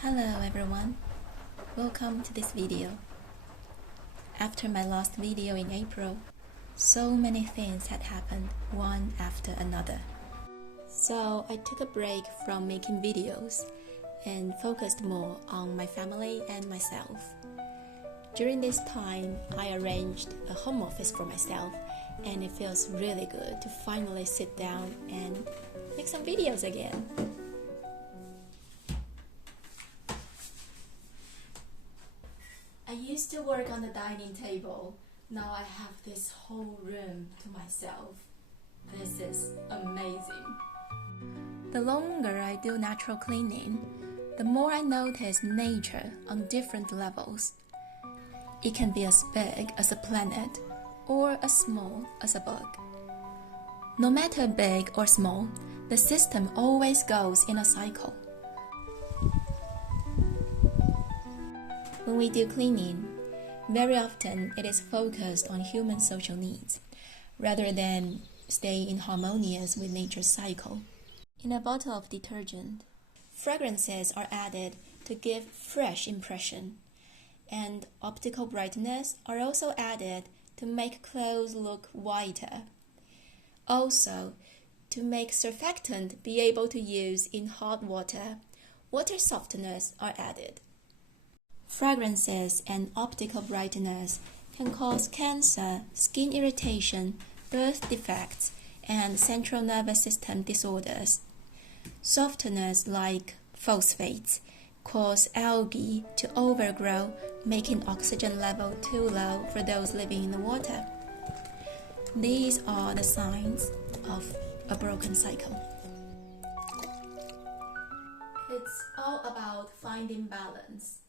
Hello everyone, welcome to this video. After my last video in April, so many things had happened one after another. So I took a break from making videos and focused more on my family and myself. During this time, I arranged a home office for myself and it feels really good to finally sit down and make some videos again. I used to work on the dining table. Now I have this whole room to myself. This is amazing. The longer I do natural cleaning, the more I notice nature on different levels. It can be as big as a planet or as small as a bug. No matter big or small, the system always goes in a cycle. When we do cleaning, very often it is focused on human social needs, rather than staying in harmonious with nature's cycle. In a bottle of detergent, fragrances are added to give fresh impression, and optical brighteners are also added to make clothes look whiter. Also, to make surfactant be able to use in hot water, water softeners are added. Fragrances and optical brighteners can cause cancer, skin irritation, birth defects, and central nervous system disorders. Softeners like phosphates cause algae to overgrow, making oxygen level too low for those living in the water. These are the signs of a broken cycle. It's all about finding balance.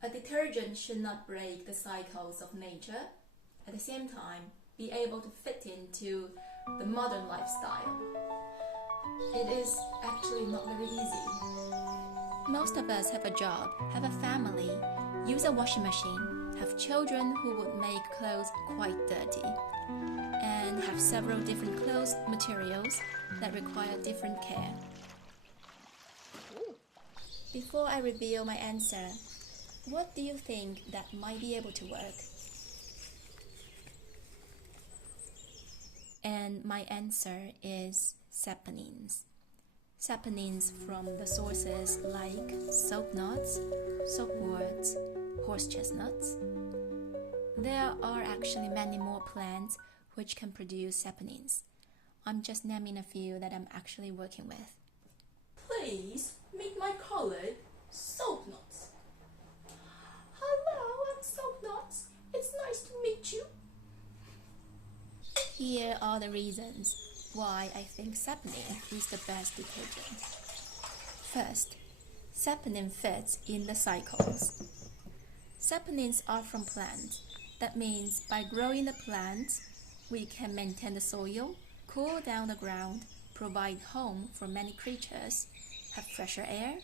A detergent should not break the cycles of nature, at the same time be able to fit into the modern lifestyle. It is actually not very easy. Most of us have a job, have a family, use a washing machine, have children who would make clothes quite dirty, and have several different clothes materials that require different care. Before I reveal my answer, what do you think that might be able to work? And my answer is saponins. Saponins from the sources like soap nuts, soapworts, horse chestnuts. There are actually many more plants which can produce saponins. I'm just naming a few that I'm actually working with. Please meet my colleague, Soap Nuts. Hello, I'm Soap Nuts. It's nice to meet you. Here are the reasons why I think saponin is the best detergent. First, saponin fits in the cycles. Saponins are from plants. That means by growing the plants, we can maintain the soil, cool down the ground, provide home for many creatures, have fresher air,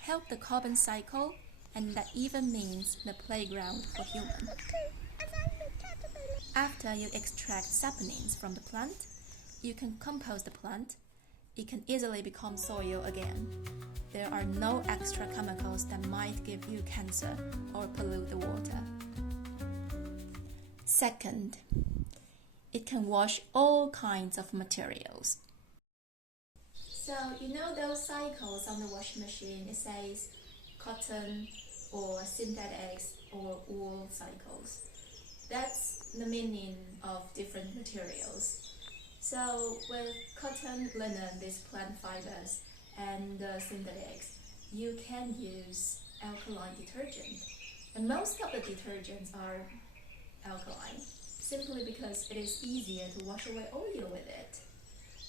help the carbon cycle, and that even means the playground for humans. After you extract saponins from the plant, you can compost the plant. It can easily become soil again. There are no extra chemicals that might give you cancer or pollute the water. Second, it can wash all kinds of materials. So you know those cycles on the washing machine, it says cotton or synthetics or wool cycles. That's the meaning of different materials. So with cotton, linen, these plant fibers, and synthetics, you can use alkaline detergent. And most of the detergents are alkaline, simply because it is easier to wash away oil with it.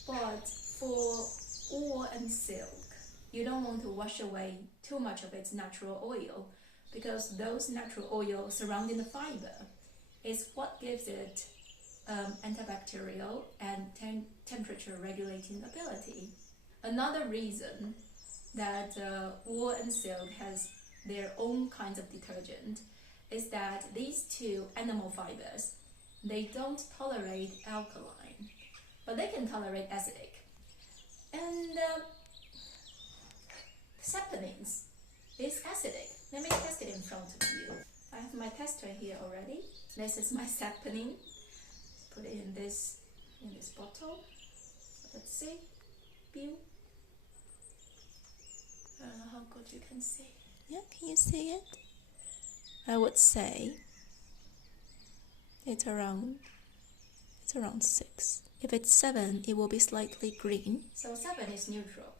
But for wool and silk, you don't want to wash away too much of its natural oil, because those natural oils surrounding the fiber is what gives it antibacterial and temperature regulating ability. Another reason that wool and silk has their own kinds of detergent is that these two animal fibers, they don't tolerate alkaline, but they can tolerate acidic. And saponins is water here already. This is my sapling. Put it in this bottle. So let's see. View. I don't know how good you can see. Yeah, can you see it? I would say it's around 6. If it's 7, it will be slightly green. So 7 is neutral.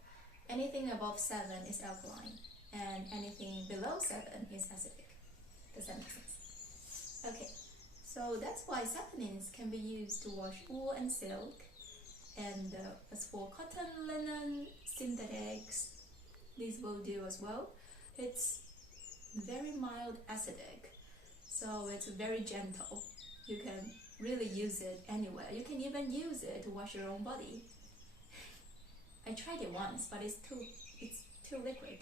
Anything above 7 is alkaline, and anything below 7 is acidic. Does that make sense? Okay, so that's why saponins can be used to wash wool and silk, and as for cotton, linen, synthetics, these will do as well. It's very mild acidic, so it's very gentle. You can really use it anywhere. You can even use it to wash your own body. I tried it once, but it's too liquid,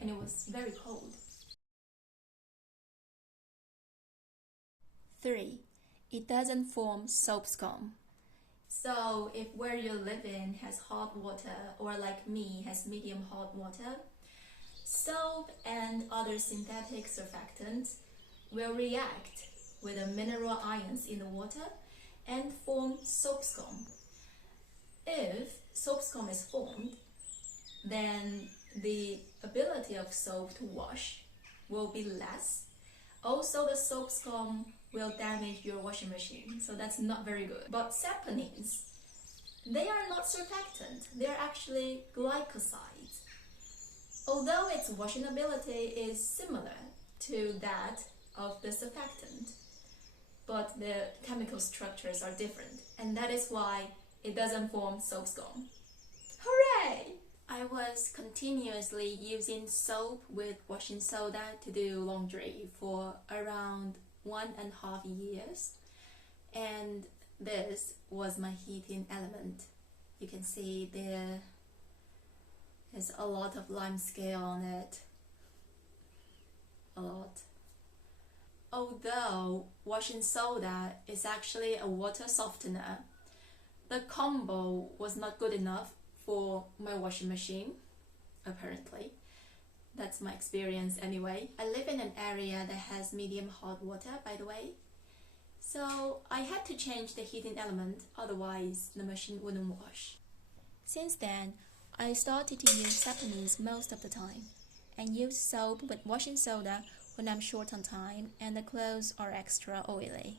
and it was very cold. 3. It doesn't form soap scum. So if where you live in has hot water, or like me has medium hot water, soap and other synthetic surfactants will react with the mineral ions in the water and form soap scum. If soap scum is formed, then the ability of soap to wash will be less. Also, the soap scum will damage your washing machine, so that's not very good. But saponins, they are not surfactant, they're actually glycosides. Although its washing ability is similar to that of the surfactant, but the chemical structures are different, and that is why it doesn't form soap scum. Hooray! I was continuously using soap with washing soda to do laundry for around 1.5 years, and this was my heating element. You can see there is a lot of lime scale on it. A lot. Although washing soda is actually a water softener, the combo was not good enough for my washing machine, apparently. That's my experience anyway. I live in an area that has medium hot water, by the way. So I had to change the heating element, otherwise the machine wouldn't wash. Since then, I started to use saponins most of the time, and use soap with washing soda when I'm short on time and the clothes are extra oily.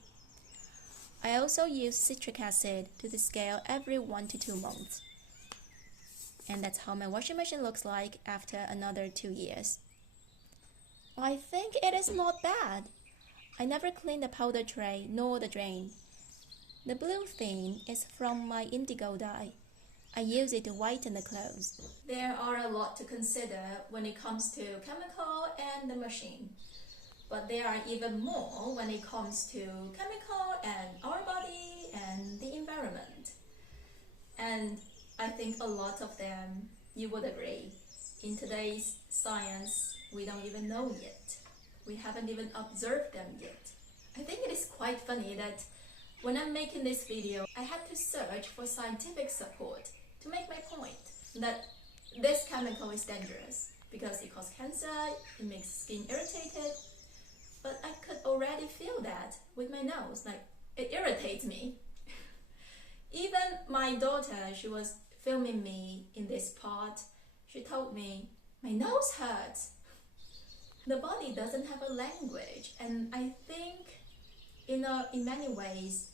I also use citric acid to the scale every 1 to 2 months. And that's how my washing machine looks like after another 2 years. I think it is not bad. I never clean the powder tray nor the drain. The blue thing is from my indigo dye. I use it to whiten the clothes. There are a lot to consider when it comes to chemical and the machine. But there are even more when it comes to chemical and our body and the environment. And I think a lot of them, you would agree. In today's science, we don't even know yet. We haven't even observed them yet. I think it is quite funny that when I'm making this video, I had to search for scientific support to make my point that this chemical is dangerous because it causes cancer, it makes skin irritated. But I could already feel that with my nose, like it irritates me. Even my daughter, she was filming me in this part, she told me, my nose hurts. The body doesn't have a language, and I think in many ways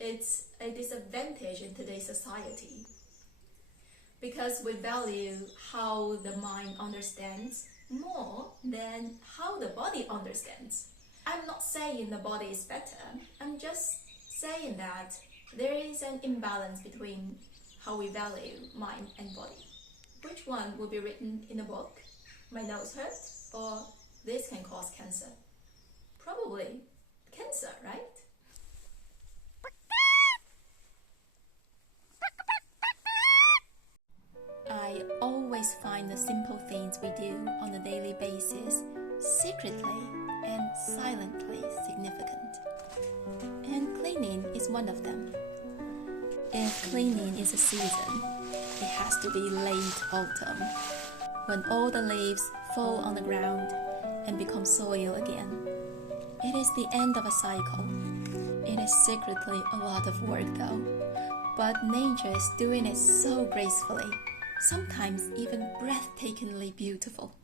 it's a disadvantage in today's society because we value how the mind understands more than how the body understands. I'm not saying the body is better, I'm just saying that there is an imbalance between how we value mind and body. Which one will be written in a book? My nose hurts, or this can cause cancer? Probably cancer, right? I always find the simple things we do on a daily basis secretly and silently significant. And cleaning is one of them. If cleaning is a season, it has to be late autumn, when all the leaves fall on the ground and become soil again. It is the end of a cycle. It is secretly a lot of work though, but nature is doing it so gracefully, sometimes even breathtakingly beautiful.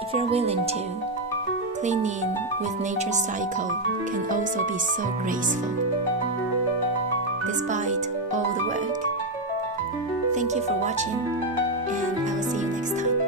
If you're willing to, cleaning with nature's cycle can also be so graceful, despite all the work. Thank you for watching, and I will see you next time.